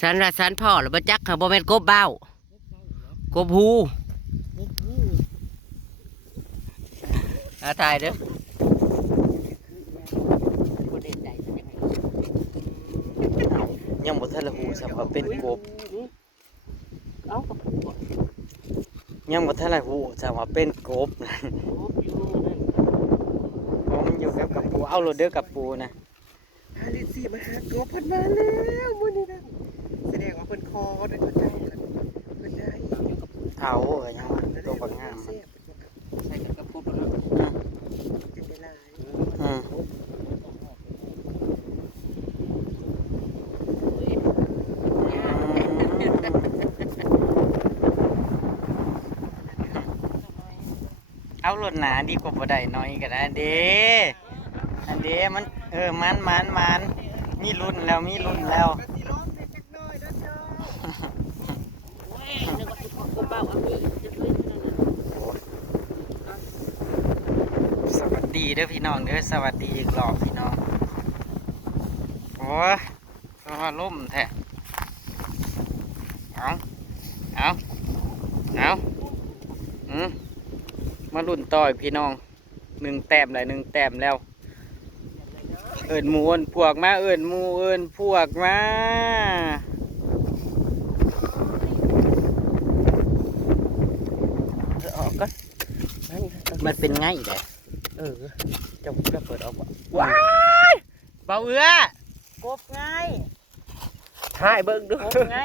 สันว่าสันพ่อหรือบ่จักค่ะบ่แม่นกบเบ้ากบฮูถ่ายเด้อยังบ่ทันละฮู้ซ้ำว่าเป็นกบยังบ่ทันละฮู้ซ้ำว่าเป็นกบนะเพราะมันอยู่กับกระปูเอาโลดเด้อกับปูนะฮาริซีมาหากบเพิ่นมาแล้วมื้อนี้นะแสดงว่าเพิ่นคอได้เข้าใจแล้วเพิ่นได้ เอายังว่าตัวบักงามใส่กับกระปุกแล้วจะได้หลายเอารถหนาดีกว่าบ่ได้น้อยก็ได้เด้อันเด้มันมันมีรุ่นแล้วมีรุ่นแล้วสวัสดีเด้อพี่น้องเด้อสวัสดีอีกรอบพี่น้องโอ้ยมาล่มแท้เอามารุ่นต่อยพี่น้อง1 แต้มเลย1 แต้มแล้วเอิญหมูเอิญพวกมาเอิญหมูเอิญพวกมาออกก็มันเป็นไงเด้จะเปิดออกว้ายเบาเอื้อกบไงถ่ายเบิ่งดูกบไง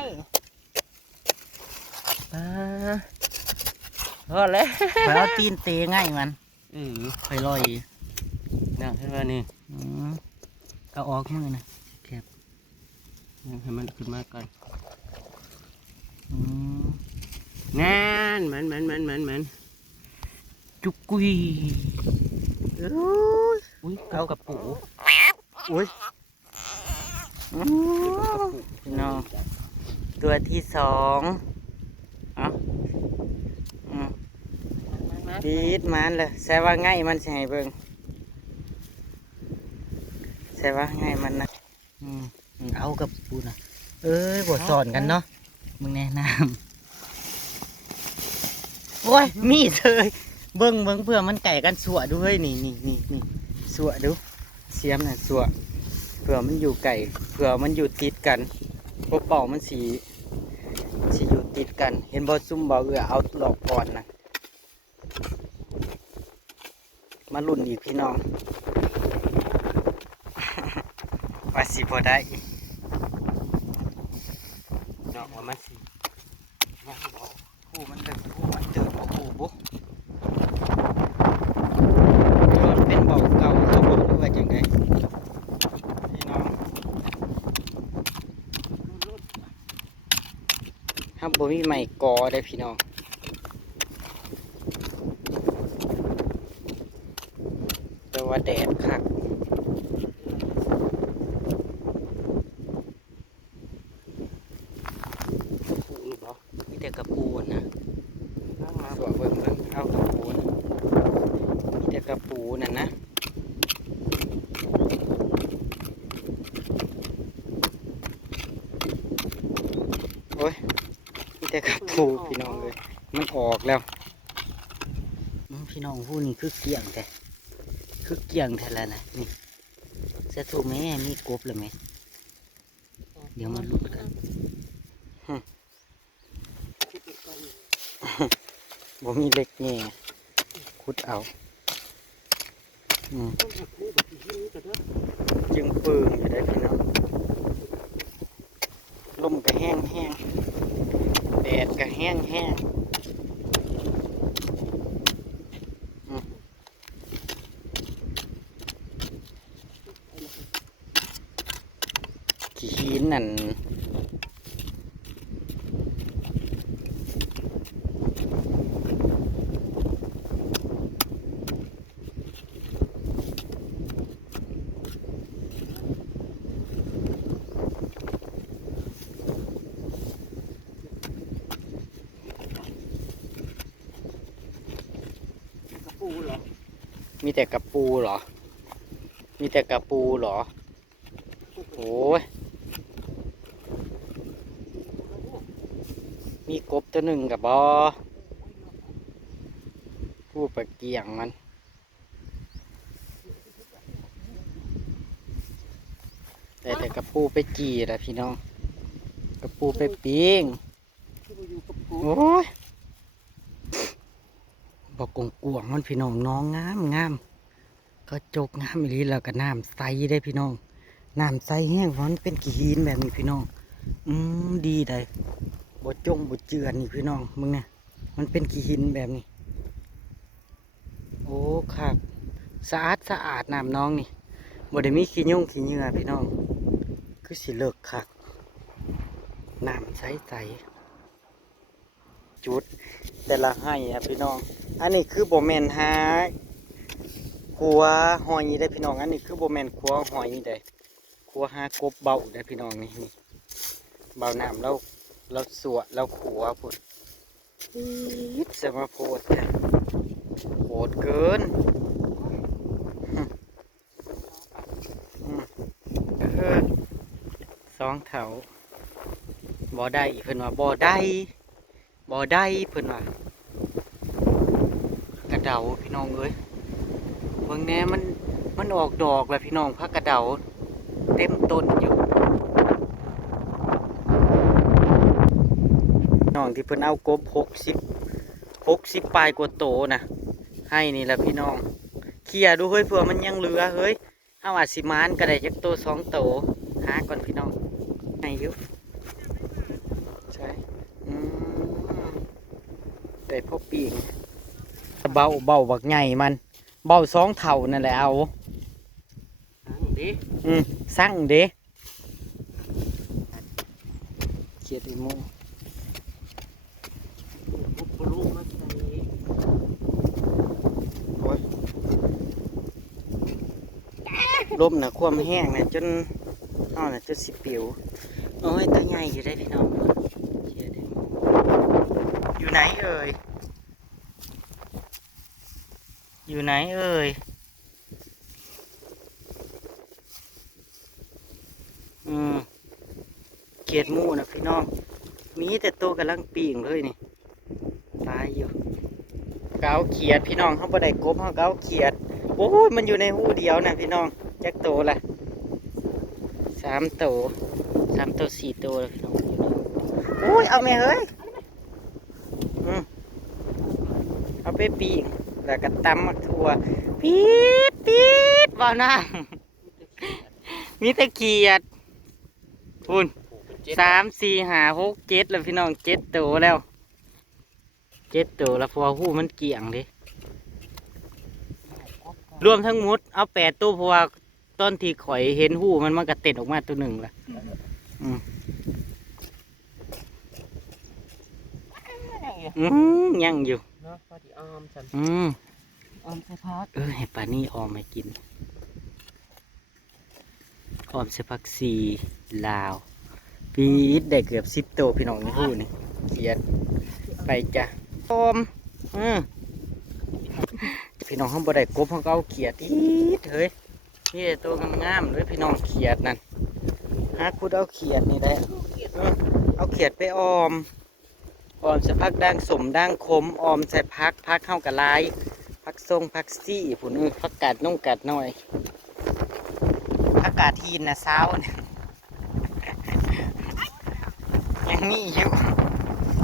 พอแล้วไปเอาตีนเตะง่ายมันไปลอยน่ะเห็นว่านี่เอาออกมือนะแคบให้มันขึ้นมาก่อนงานมันจุกกุยอุ้ยเอากับปูอุ้ยน้องตัวที่2บีดมันเลยแสดงว่าง่ายมันใช่เบิ่งแสดงว่าง่ายมันนะเอากับปูนะบทสอนกันเนาะมึงแนะนำโอ้ยมีดเลยเบิ่งเพื่อมันไก่กันสัวด้วยนี่สัวดูเสียมน่ะสัวเผื่อมันอยู่ไก่เผื่อมันอยู่ติดกันพวกเป่ามันสีอยู่ติดกันเห็นบอซุ่มบอเอาหลอกก่อนนะมาลุ่นอีกพี่น้องว่าสิบ่ได้เนาะว่ามันสิยังบอกผู้มันเดินผู้มันเดินบ่ผู้บุเป็นเบาเก่าเขาบอกว่าจังไดพี่น้องถ้าบ่มีไม้กอได้พี่น้องแต่ว่าแดดคักมีแต่กระปูนะสวยเบิ่งเอากระปูนะมีแต่กระปูนั่นนะโอ้ยมีแต่กระปูพี่น้องเลยมันออกแล้วพี่น้องผู้นี้คือเกี่ยงแต่แล้วนะนี่จะถูกไหมมีกบเลยไหมเดี๋ยวมาลุ้นกันบ่มีเล็กแง่ขุดเอาจึงปืนอยู่ได้พี่น้องลมก็แห้งแดดก็แห้งหินนั่นมีแต่กระปูเหรอโอ้ย มีกบตัวหนึ่งกับบอผู้ปะเกียงมันแต่กับปูไปจีแหละพี่น้องกับปูไปปิ้งโอ้ยบอกกวงมันพี่น้องน้องงามงามก็จกงามอีหลีแล้วก็น้ำใสได้พี่น้องน้ำใสแห้งเพราะมันเป็นขี้หินแบบนี้พี่น้องดีได้บ่จงบ่เจือนนี่พี่น้องมึงเนี่ยมันเป็นขี้หินแบบนี้โอ้ครับสะอาดน้ำน้องนี่บ่ได้มีขี้ยุ่งขี้เหงื่อพี่น้องคือสิเลิกคักน้ำใสจุดแต่ละให้อะพี่น้องอันนี้คือบ่แม่นหาขัวหอยได้พี่น้องอันนี้คือบ่แม่นขัวหอยได้ขัวหากบเบาได้พี่น้องนี่เบาน้ำแล้วสวดแล้วขัวพุ่นอิ๊ดจะมาโพดเนี่ยโหดเกินสองเถาบ่ได้เพิ่นว่าบ่ได้เพิ่นว่ากระเดาพี่น้องเอ้ยเบิ่งแน่มันออกดอกแล้วพี่น้องพักกระเดาเต็มต้นอยู่น้องที่เพิ่นเอากบ60ปลายกว่าโตนะให้นี่แหละพี่น้องเคลียร์ดูเฮ้ยเผื่อมันยังเหลือเฮ้ยเอาอาจสิมานก็ได้จักโต2โตหาก่อนพี่น้องให้อยู่ใช่แต่พอปีงเบาบักใหญ่มันเบา2เท่านั่นแหละเอาสั่งเด้เขียดอีโมลมน่ะความแห้งน่ะจนเอาน่ะจนสิปิวโอ้ยตัวใหญ่อยู่ได้พี่น้องเขียดอีโมอยู่ไหนเอ่ยอยู่ไหนเอ่ยเขียดหมูนะพี่น้องมีแต่ตัวกำลังปีงเลยนี่ตายอยู่เกาเขียดพี่น้องเขาบ่ได้กบเขาเกาเขียดโอ้ยมันอยู่ในหูเดียวนะพี่น้องจักโตละ3 โต4 โตแล้วพี่น้องโอ้ยเอาแม่เฮ้ยเอาไปปีงแล้วก็ตำมักถั่วปี๊ดบ่าวน้ำมีแต่เขียดพุ่น3 4 5 6 7แล้วพี่น้อง7 โตแล้ว7 โตแล้วเพราะว่าหูมันเกี่ยงดิรวมทั้งหมดเอา8 ตัวเพราะว่าตอนที่ข่อยเห็นหูมันก็เต็ดออกมาตัวหนึ่งละยังอยู่ออมใส่ผักให้ปลานี่ออมมากินออมใส่ผักซีลาวปีดได้เกือบ10 โตพี่น้องนี่หูนี่เขียดไปจ้ะออมพี่น้องเขาบ่ได้กบเขาก็เอาเขียดอีดเฮ้ยนี่ตัวงามๆเลยพี่น้องเขียดนั่นหาคุดเอาเขียดนี่ได้เอาเขียดไปออมใส่ผักด่างสมด่างคมออมใส่ผักเข้ากับลายผักทรงผักซี่ผุนผักกาดนุ่งกาดหน่อยผักกาดทีนนะเช้าเนี่ยยังมีอยู่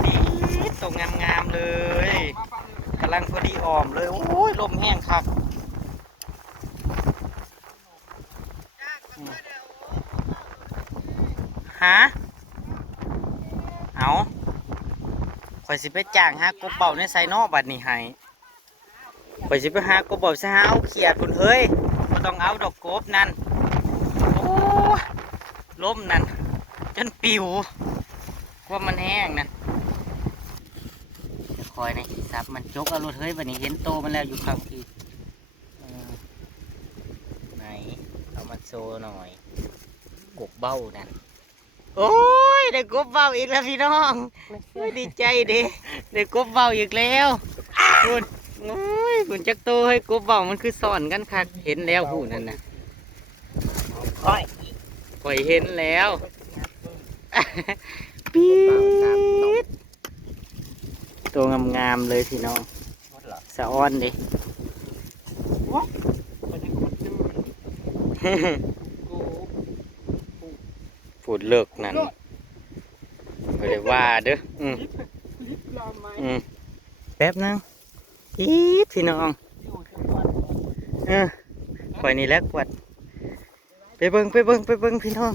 นี่ตรงงามๆเลยกำลังพอดีออมเลยโอ้ยลมแห้งคักฮะเอาข่อยสิไปจ้างหากบเป่าในไซนอบัดนี้ให้ข่อยสิไปหากบเป่าใส่หาเอาเขียดพุ่นเฮ้ยบ่ต้องเอาดอกกบนั่นโอ้ล้มนั่นจนปิวว่ามันแห้งนั่นจะคอยในซับมันจกเอารถเฮ้ยบัดนี้เห็นโตมันแล้วอยู่ข้างที่ไหนเอามาโซหน่อยกบเบ้านั่นโอ้ยได้กบเบ้าอีกแล้วพี่น้องดีใจดิได้กบเบ้าอีกแล้วคุณโอ้ยคุณจักโตให้กบเบ้ามันคือซ่อนกันคักเห็นแล้วหูนั่นนะค่อยเห็นแล้วปี๊ด ตัวงามๆเลยพี่น้อง หมดเหรอ สะอ้อนดิ มันยังคนดื้อโอ้ พูดเลิกนั่นไม่ได้ว่าเด้อลิฟลามไหม แป๊บนึงอีดพี่น้อง อยู่ทุกวัน ข่อยนี่แหละกวดไปเบิ่งพี่น้อง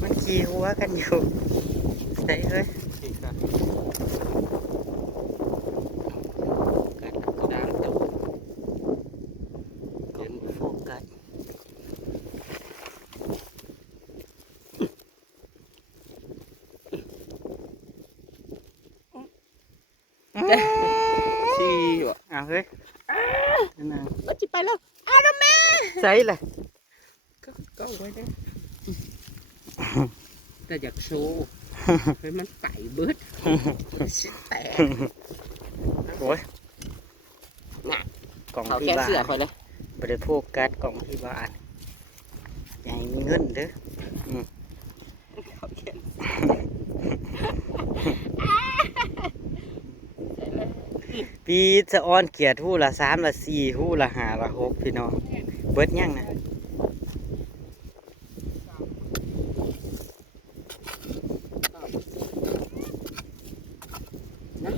มันขี่หัวกันอยู่ใส่เลยกัดก็ดังตุกก็โฟกัสชี้วะเอาเฮ้ยนั่นน่ะ ก็จิไปแล้วอ้าวแม่ ใส่เลย ก็ไว้ได้แต่อยากโชว์ให้มันไปเบิดชิแตก โอ้ย น่ะ กล่อง เขา ที่ แค่ บ้า เสือน คอยเลย บริโภคกัดกล่องที่บ้านใหญ่มีเงินเด้อ เขาแค่ ปีสะออนเกียรติหู้ละ3ละ4หู้ละ5ละ6พี่น้องเบิดยังนะ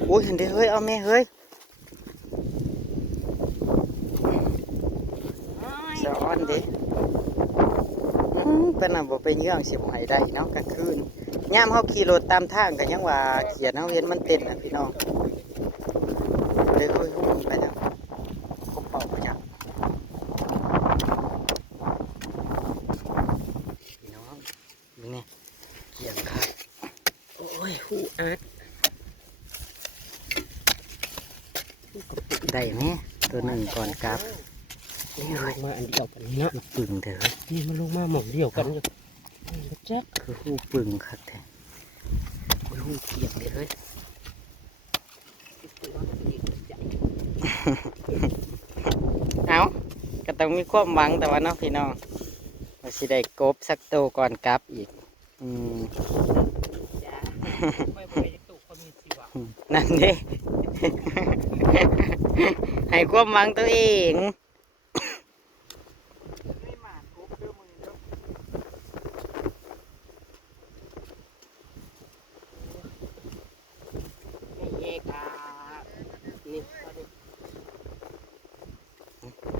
โอ้ยเห็นเด้อเฮ้ยเอาแม่เฮ้ยสะออนเด้เป็นน่ะบ่ไปเยื่องสิบ่ให้ได้เนาะกลางคืนยามเฮาขี่รถตามทางก็ยังว่าเขียดเฮาเห็นมันเต้นน่ะพี่น้องเลยเฮ้ยฮู้ไปแล้วคบเป่าไปจักพี่น้องนี่เกี่ยงครับ โอ้ยฮูอาร์ต ได้ไหมตัวหนึ่งก่อนกลับ นี่ลงมาอันเดียวกันเนาะ คือปึงเถอะ นี่มันลงมาหม่องเดียวกันอยู่จัก คือหูปึงครับแท้โอ้ยหูเกียงเลยเฮ้ยเอาก็ต้องมีความหวังแต่ว่าเนาะพี่น้องว่าสิได้กบสักตัวก่อนกลับอีกนั่นเด้ ให้ความหวังตัวเอง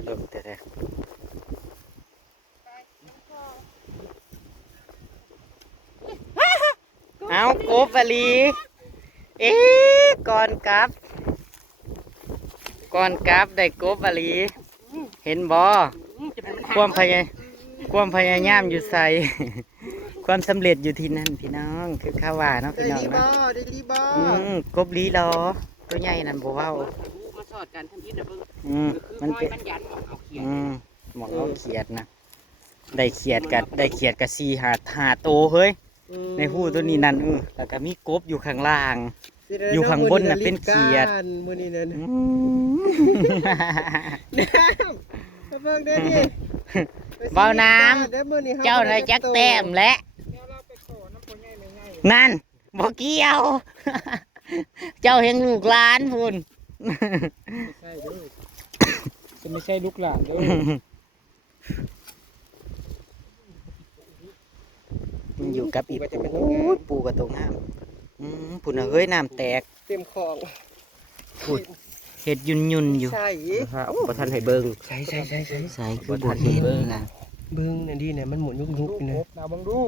เริ่มแต่แรกเอากบอลีเอ๊ะก่อนกลับได้กบอลีเห็นบ่ความพยายามอยู่ใส่ ความสำเร็จอยู่ที่นั่นพี่น้องคือข้าวว่าเนาะพี่น้องเนาะ ได้รีบอก บลีรอตัวใหญ่นั่นบ่เว้า มาสอดกันทำอิฐนะเพิ่ง มันเป็น มันยันเอาเขียน หมองเอาเขียดนะได้เขียดกับ4-5ตัวเฮ้ยในหูตัวนี้นั่นแล้วก็มีกบอยู่ข้างล่าง อยู่ข้างบนน่ะเป็นเขียด มื้อนี้นั่น อืม น้ำเบิ่งเด้อนี่ เบาน้ำเจ้าน่ะจักแต้มและนั่นบ่เกี่ยว เจ้าเห็นลูกหลานพุ่น จะไม่ใช่ลูกหลานเด้อ มันอยู่กับอีปูโอ้ยปูกับตัวงามพุ่นน่ะเฮ้ยน้ำแตก เต็มคลอง พุ่นเห็ดยุ่นอยู่ ใช่บ่ทันให้เบิ่งใช่ ใส่คือบ่เห็นนะ เบิ่งอันนี้เนี่ยมันหมุนยุกๆนี่นะเอาบังดู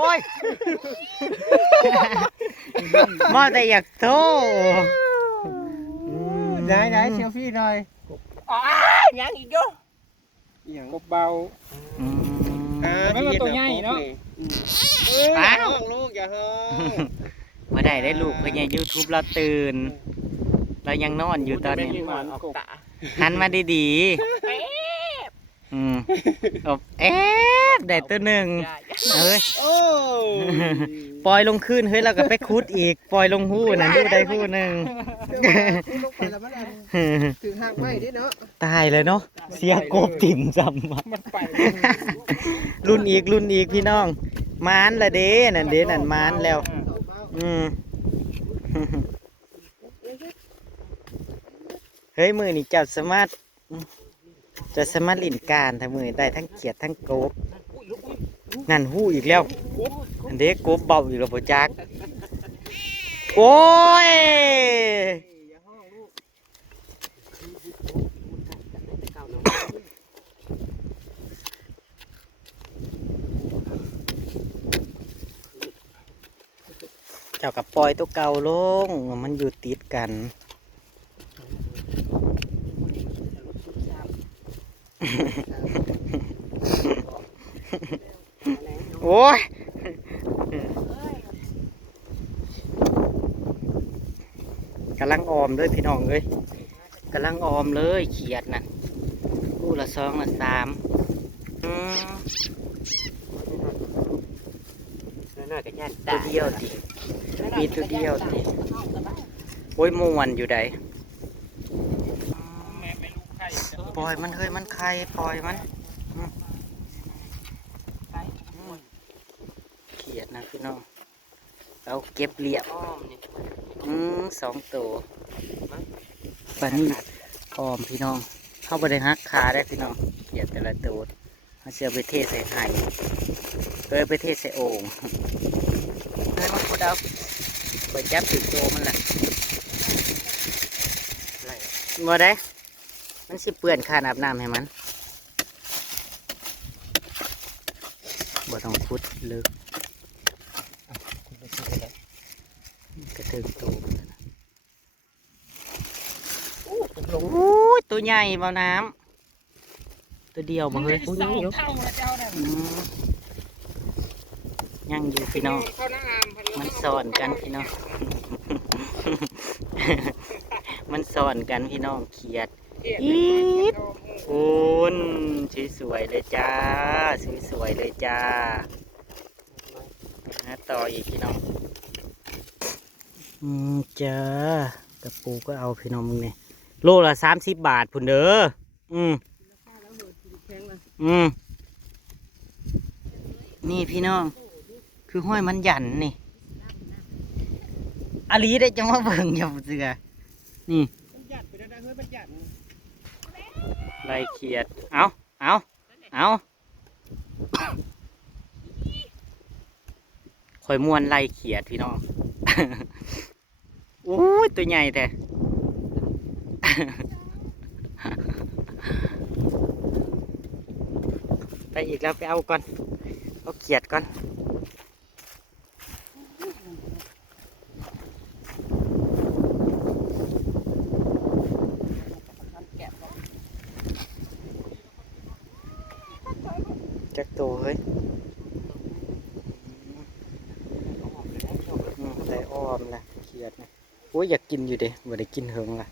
โอ้ย มอแต่อยากโต ได้เซลฟี่หน่อยยังอีกอยู่อย่างกบเบาไม่ว่าตัวใหญ่เนาะห้องลูกอย่าห้อง มาได้ลูกเพราะเนี่ย YouTube เราตื่น เรายังนอนอยู่ตอนนี้หันมาดีๆอบได้ตัวหนึ่งเฮ้ยปล่อยลงคืนเฮ้ยเราก็ไปคุดอีกปล่อยลงหู้นะหู้ได้หู้หนึ่ง ถึงหักไม่ดิเนาะ ตายเลยเนาะเสียกบติ่มจำมันไปรุ่นอีกพี่น้องมานละเด้นั่นเด้นั่นมานแล้ว เฮ้ยมือนี่เจ้าสามารถลิ่นการทั้งมือได้ทั้งเขียดทั้งโกบนั่นหู้อีกแล้วอันเด็กโกบเบาอยู่แล้วพ่จักโอ้ยเจ้ากับปล่อยตัวเก่าลงมันอยู่ติดกันโอ้ยกำลังออมเลยพี่น้องเอ้ยกำลังออมเลยเขียดน่ะคู่ละ2 ละ 3ตัวเดียวดิมีตัวเดียวดิโอ้ยม่วนอยู่ใดปล่อยมันเฮ้ยมันไข่ปล่อยมันเขียดนะพี่น้องเอาเก็บเรียบ2 ตัวปลานี่ออมพี่น้องเข้าไปได้หักขาได้พี่น้องเขียดแต่ละตัวเขาเสียไปเทใส่ไห่ไปเทใส่โอ่งเฮ้ยมันพูดเอาไปจับถึงตัวมันแหละมาได้มันสิเปื่อนข้าอาบน้ำให้มันบ่ต้องพุดลึกกระเทิงตัวโอ้ยตัวใหญ่เบาน้ำตัวเดียวบ่เฮ้ยยังอยู่พี่น้องมันสอนกันพี่น้อง มันสอนกันพี่น้องเขียดอีดคุณสวยๆเลยจ้าสวยๆเลยจ้าต่ออีกพี่น้องจ้ากระปูก็เอาพี่น้องมึงเนี่ยโลละ30 บาทพุ่นเด้อนี่พี่น้องคือห้อยมันหยันนี่อาลีได้จังว่าเบิ่งอย่าเสือนี่ไล่เขียดเอาข่อยมวนไล่เขียดพี่น้อง โอ้ยตัวใหญ่แต่ ไปอีกแล้วไปเอาก่อนเอาเขียดก่อนจักโตเฮ้ยได้อ้อมละเขียดนะโอ้ยอยากกินอยู่เด้บ่ได้กินเหิงละ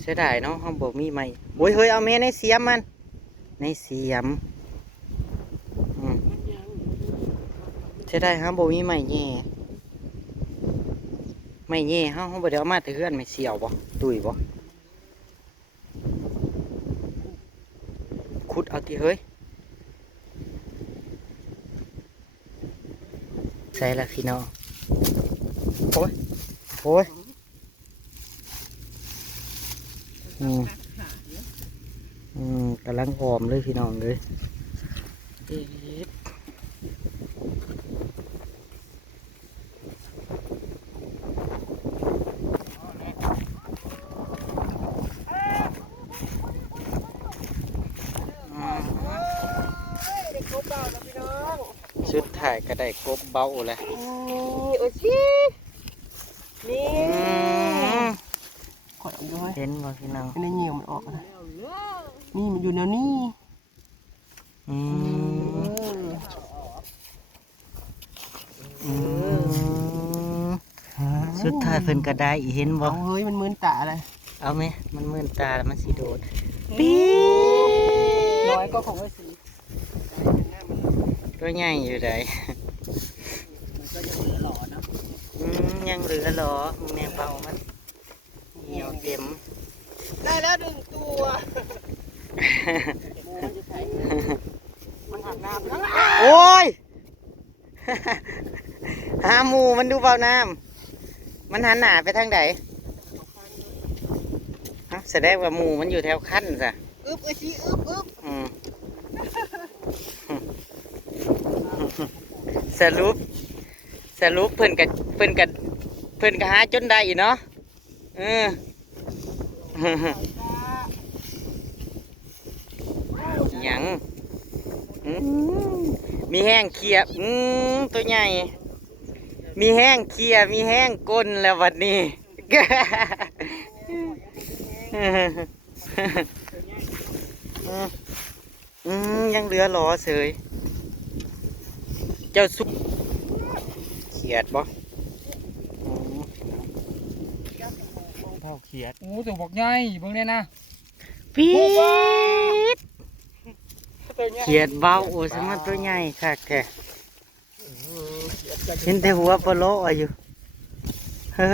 เสียดายเนาะห้องบอกมีไหมโอ้ยเฮ้ยเอาแม่ในเสียมมันในเสียมเสียดายห้องบอกมีไหมแง่ไม่แง่ห้องบอกเดี๋ยวเอามาแต่เพื่อนไม่เสียวบ่ตุยบ่ขุดเอาที่เฮ้ยใส่ละพี่น้องโอ้ยกำลังหอมเลยพี่น้องเลยชุดถ่ายก็ได้กบเบาเลยโอ้ชินี่กดเอาด้วยเห็นบ่พี่น้องในเหนียวมันออกนะนี่มันอยู่แนวนี้ชุดถ่ายเพิ่นก็ได้เห็นบ่เฮ้ยมันมืนตาอะไรเอาไหมมันมืนตาแล้วมันสีโดดปี๊ดน้อยก็ของไอ้สีตัวใหญ่อยู่ไหนยังเหลือหรอแมงเบามันเหนียวเต็มได้แล้ว1 ตัวมันหักหน้าไปแล้วโอ้ อ้ย หาหมูมันดูเบาน้ำมันหันหน้าไปทางไหนแสดงว่าหมูมันอยู่แถวขั้นจ้ะอึบไอ้ชีอึบสรุปเพิ่นกับหาจนได้เนาะหยังมีแห้งเคียตัวใหญ่มีแห้งเคียมีแห้งก้นแล้ววันนี้ ยังเหลือหลอเสยเจ้าซุปเขียดบ่เท่าเขียดโอ้ตัวบอกใหญ่เบิ่งเนี่ยนะ ปี๊ดเขียดเบาโอ้สมัยตัวใหญ่ค่ะแกเห็นแต่หัวปลาโลอยู่เฮ้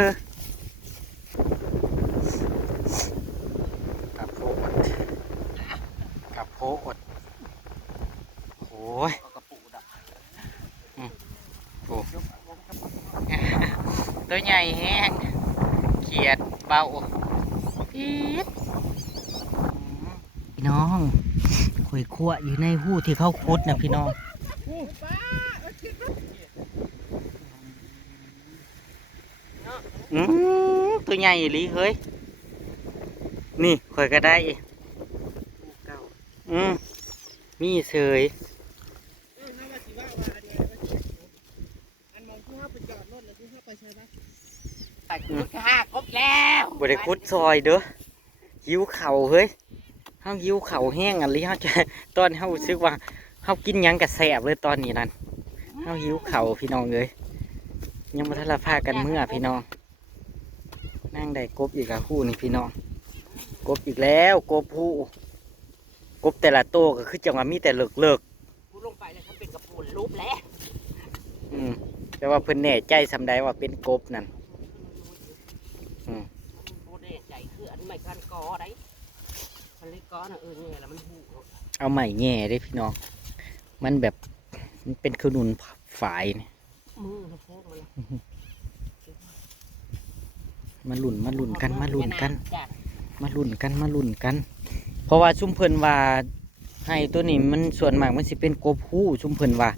กับโพดโอ้ยตัวใหญ่แห้งเขียดเบาปี๊ดพี่น้องคุยคั่วอยู่ในหู้ที่เขาคุดนะพี่น้องตัวใหญ่อีหลีเฮ้ยนี่ข่อยก็ได้มีเสยครบแล้วบริคุดซอยเด้อหิวเข่าเฮ้ยเฮาหิวเข่าแห้งอันนี้เฮาจะตอนเฮาซึกว่าเฮากินยังกระแสบเลยตอนนี้นั่นเฮาหิวเข่าพี่น้องเลยยังมาทละพากันเมื่อพี่น้องนั่งได้กบอีกแล้วคู่นี่พี่น้องกบอีกแล้วกบผู้กบแต่ละโตก็คือจังว่ามีแต่เลิกผู้ลงไปเลยเขาเป็นกระปูนรูปแล้วแต่ว่าเพิ่นแน่ใจสำได้ว่าเป็นกบนั่นผู้แน่ใจคืออันไม่คันกอได้คันเล็กกอน่ะแง่แล้วมันหูเอาใหม่แง่ได้พี่น้องมันแบบมันเป็นขนุนฝายเนี่ยมาลุ่นกันเพราะว่าชุมเพิ่นว่าให้ตัวนี้มันส่วนมากมันสิเป็นกบหู้ชุมเพิ่นว่า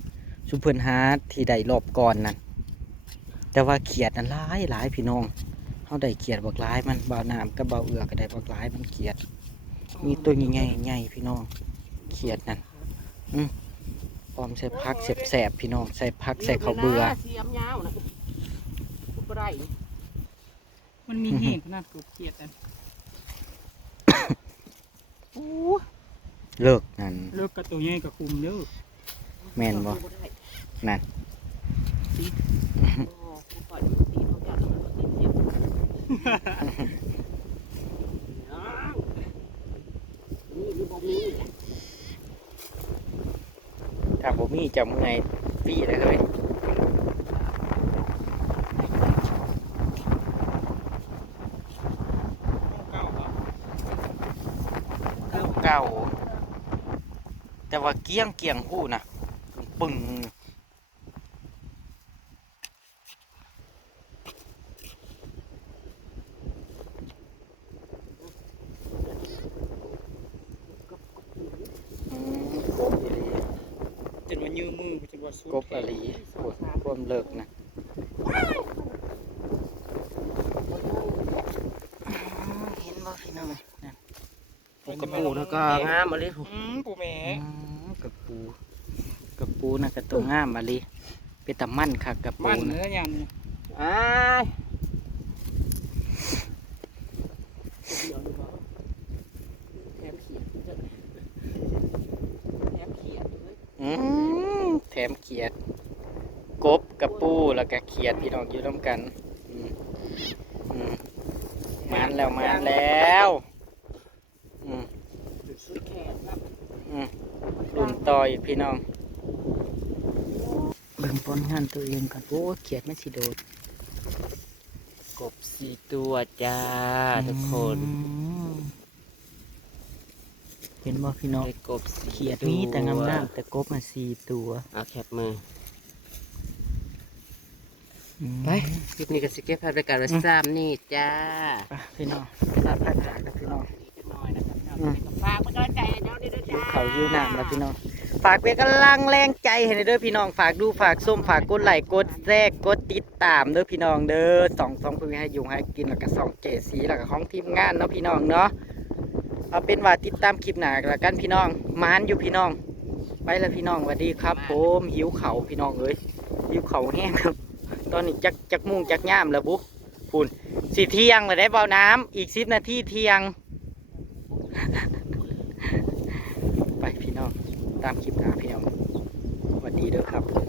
ชุมเพิ่นหาที่ใดรอบก่อนนั่นแต่ว่าเขียดนั้นหลายพี่น้องเขาได้เขียดบักหลายมันเบาน้ำกับเบาเอือก็ได้บักหลายมันเขียดมีตัวใหญ่พี่น้องเขียดนั่นพร้อมใส่ผักแสบพี่น้องใส่ผักใส่ข้าวเบื่อมันมีเห็ดนะกบเขียดนั่นเลิกนั่นเลิกกับตัวใหญ่กับคุมเด้อแม่นบ่นั่นถ้าผมมีจะเมื่อยปีได้เลยเก่าแต่ว่าเกี้ยงหู้นะปึ่งจนว่ายืมมือจะว่าสู้กบอะไรพวมเลิกนะเห็นบ่พี่น้องกระปูแล้วก็งามอะไรปูแม่กระปูนะกระตัวงามอะไรเป็นตะมั่นค่ะกระปูนะยังแถมเขียดกบกระปูแล้วก็เขียดพี่น้องอยู่ร่วมกันมันแล้วรุ่นต่ออีกพี่น้องเบิ่งผลงานตัวเองก่อนโอ้เขียดไม่สิโดดกบ4 ตัวจ้าทุกคน เห็นบ่พี่น้อง ได้กบ เขียดมีแต่งามๆแต่กบมา4 ตัว เอาแคปมา อืม ไปคลิปนี้ก็สิเก็บภาพบรรยากาศไว้ซ้ำนี่จ้า ไปพี่น้องลาดพาจากแล้วพี่น้อง อีกน้อยนะครับฝากเป็นกำลังใจให้น้องด้วย หิว จ้า เขาวหิวน้ำแล้วพี่น้องฝากเป็นกำลังแรงใจให้เด้อพี่น้องฝากดูฝากส้มฝากกดไลค์กดแชร์กดติดตามเด้อพี่น้องเด้อ2เพื่อให้อยู่ให้กินแล้วก็2เจสีแล้วก็ของทีมงานเนาะพี่น้องเนาะเอาเป็นว่าติดตามคลิปหน้าแล้วกันพี่น้องมานอยู่พี่น้องไปแล้วพี่น้องสวัสดีครับผมหิวเขาวพี่น้องเอ้ยหิวเขาวแห้งครับตอนนี้จักมุ่งจักย่ามแล้วบุ๊คุณสิเที่ยงเลยได้เบาน้ำอีก10 นาทีเที่ยง ไปพี่น้องตามคลิปหน้าพี่น้องสวัสดีเด้อครับผม